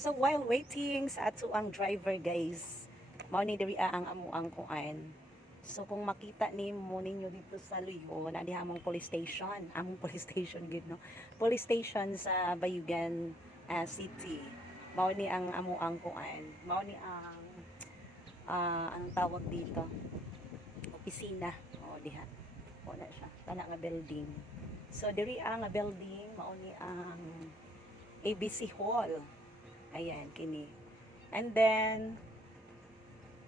So while waiting sa ato ang driver guys, mao ni diri ang amuang kuan. So kung makita nimo ninyo dito sa Luyo, na diha among police station, police station gid no. Police station sa Bayugan City. Mao ni ang amuang kuan. Mao ni ang anong tawag dito? Opisina. O diha. O na siya. Kana nga building. So diri ang building mao ni ang ABC Hall. Ayan kini. And then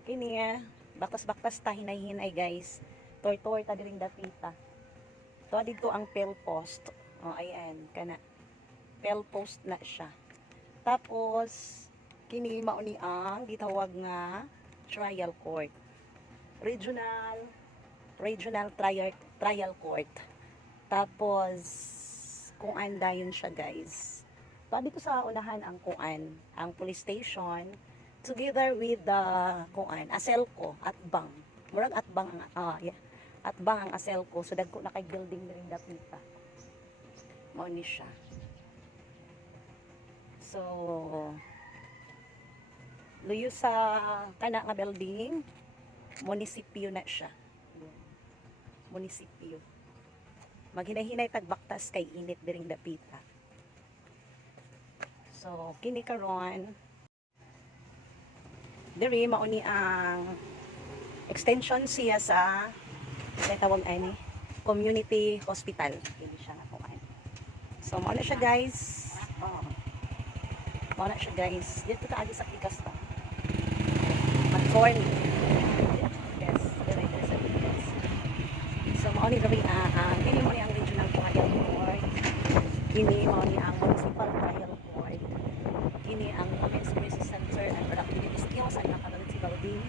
kini baktas-baktas ta hinay-hinay guys. Tor-tor ta diring dapita. To dito ang pel post. O ayan kana. Pel post na siya. Tapos kini mao ni ang gitawag nga trial court. Regional trial court. Tapos kung andayon siya guys. Dito sa unahan ang kuan, ang police station together with the kuan, Aselco at Bang. Murag at Bang at Bang ang Aselco. So dagko na kay building rin dapita. Mao ni siya. So luyo sa kana nga building, munisipyo na siya. Munisipyo. Maghinay-hinay tagbaktas kay init diring dapita. So kini karon diri mao ni ang extension siya sa tawag ani community hospital. Kini siya nga kuan. So mao na siya guys. Mao na siya guys. Dito ka agi sa pikas ta. Magcorn. Yes, diri sa pikas. So mao ni diri kini mo ni ang regional trial court. Kini mao ni ang municipal trial court. Kini ang express center and productivity skills ang nakalagay sa building.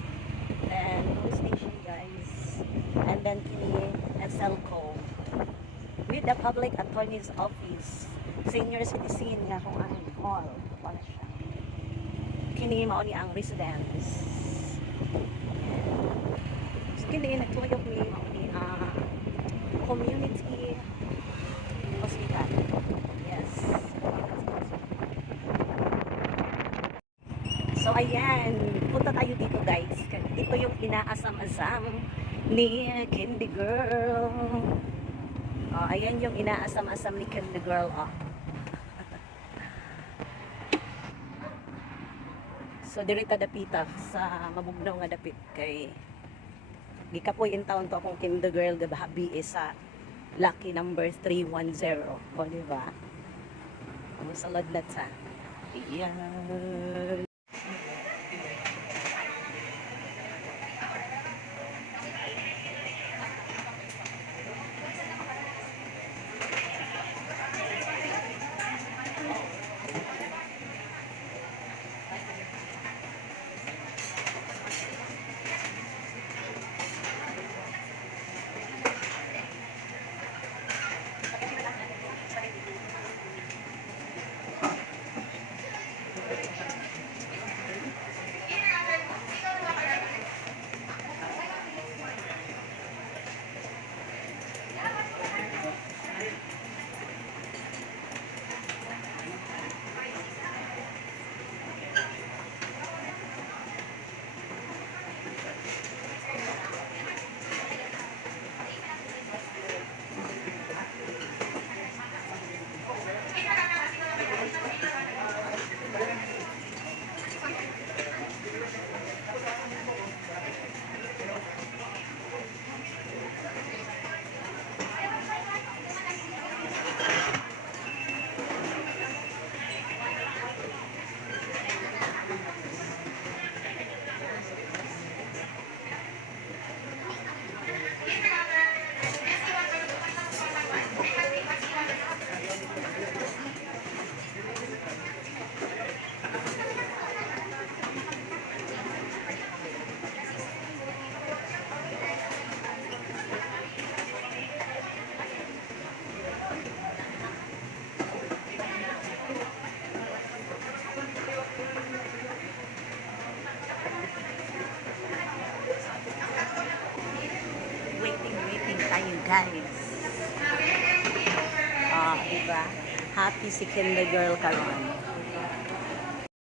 And police station guys. And then kini Aselco with the public attorney's office. Senior citizen nga kung ano hall. Wala siya. Kini mao ni ang residence. So, kini nagtuyok ni mao ni community hospital. Yes. So ayan, punta tayo dito guys. Dito yung inaasam-asam ni Candy Girl. Oh, ayan yung inaasam-asam ni Candy Girl. Oh. So dirita dapita sa mabugnaw nga dapit kay gikapoy in town to akong Candy Girl gabahabi sa lucky number 310. O diba? Ang salad na ta. Ayan. guys. Diba? Happy si Candy Girl karon.